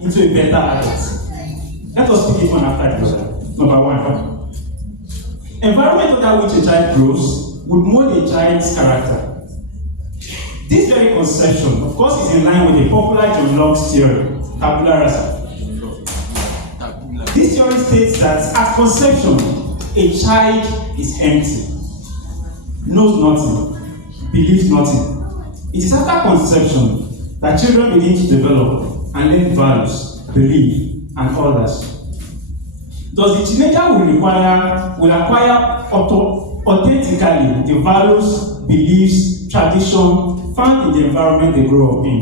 into a better adult. Let us pick it one after the other. Number one, environment under which a child grows would mold a child's character. This very conception, of course, is in line with the popular John Locke's theory, tabula rasa. This theory states that at conception, a child is empty, knows nothing, believes nothing. It is after conception that children begin to develop and learn values, belief, and others. Thus, the teenager will acquire authentically the values, beliefs, tradition found in the environment they grow up in.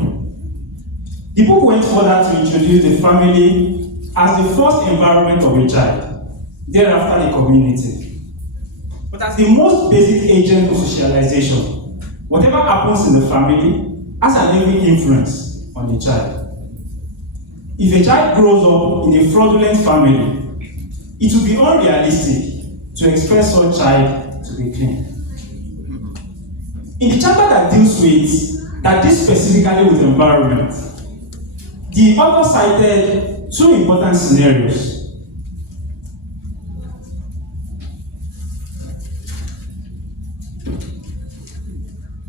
The book went further to introduce the family as the first environment of a child, thereafter the community. But as the most basic agent of socialization, whatever happens in the family has an heavy influence on the child. If a child grows up in a fraudulent family, it will be unrealistic to expect such child to be clean. In the chapter that deals specifically with environment, the author cited two important scenarios.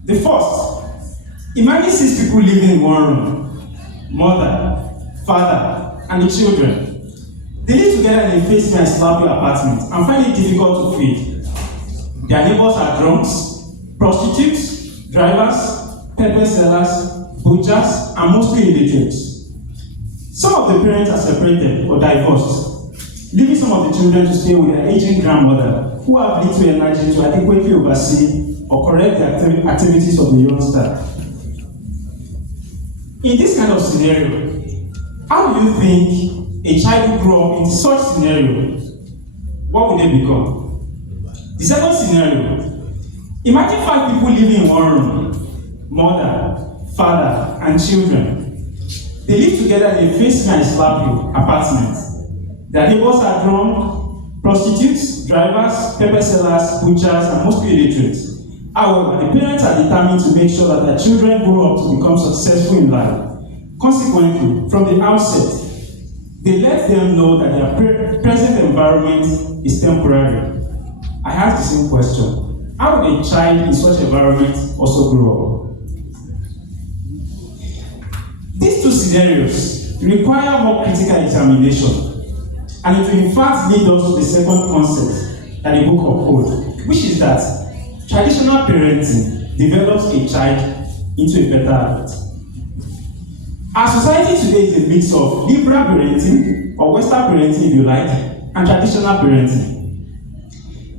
The first, imagine 6 people living in one room: mother, father, and the children. They live together in a face-me and slap you apartment and find it difficult to feed. Their neighbors are drunks, prostitutes, drivers, pepper sellers, butchers, and mostly illiterates. Some of the parents are separated or divorced, leaving some of the children to stay with their aging grandmother, who have little energy to adequately oversee or correct the activities of the youngster. In this kind of scenario, how do you think a child who grew up in such scenario, what would they become? The second scenario, imagine 5 people living in one room: mother, father, and children. They live together in a face-me and slap you apartment. Their neighbors are drunk, prostitutes, drivers, pepper sellers, butchers, and mostly illiterates. However, the parents are determined to make sure that their children grow up to become successful in life. Consequently, from the outset, they let them know that their present environment is temporary. I ask the same question: how would a child in such environment also grow up? These two scenarios require more critical examination, and it will in fact lead us to the second concept that the book upholds, which is that traditional parenting develops a child into a better adult. Our society today is a mix of liberal parenting, or Western parenting if you like, and traditional parenting.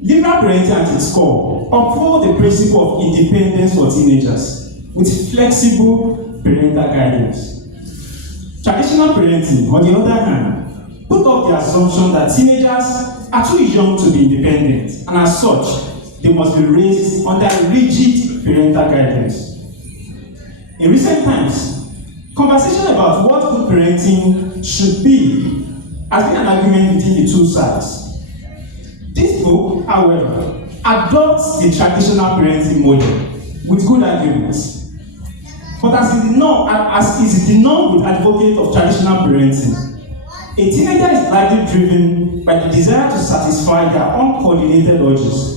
Liberal parenting at its core upholds the principle of independence for teenagers with flexible parental guidance. Traditional parenting, on the other hand, put up the assumption that teenagers are too young to be independent, and as such, they must be raised under rigid parental guidance. In recent times, conversation about what good parenting should be has been an argument between the two sides. This book, however, adopts the traditional parenting model with good arguments. But as is the norm with advocates of traditional parenting, a teenager is likely driven by the desire to satisfy their uncoordinated urges.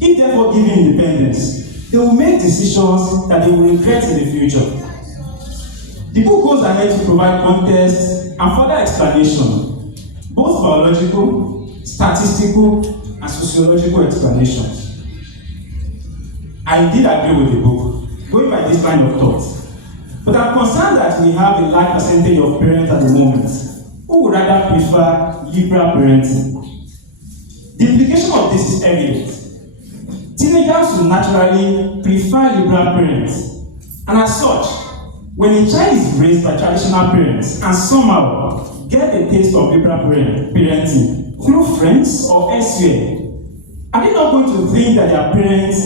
If therefore given independence, they will make decisions that they will regret in the future. The book goes ahead to provide context and further explanation, both biological, statistical, and sociological explanations. I indeed agree with the book, going by this line of thought. But I'm concerned that we have a large percentage of parents at the moment who would rather prefer liberal parenting. The implication of this is evident. Teenagers will naturally prefer liberal parents, and as such, when a child is raised by traditional parents and somehow get a taste of liberal parenting through friends or elsewhere, are they not going to think that their parents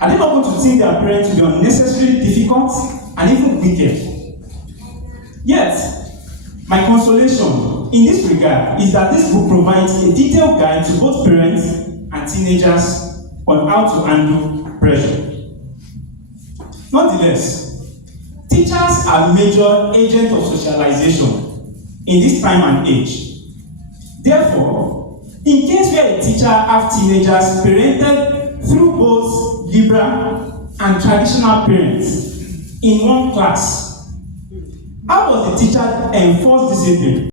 will be unnecessarily difficult and even wicked? Yet, my consolation in this regard is that this book provides a detailed guide to both parents and teenagers on how to handle pressure. Nonetheless, Teachers are major agents of socialization in this time and age. Therefore, in case where a teacher has teenagers parented through both liberal and traditional parents in one class, how does the teacher enforce discipline?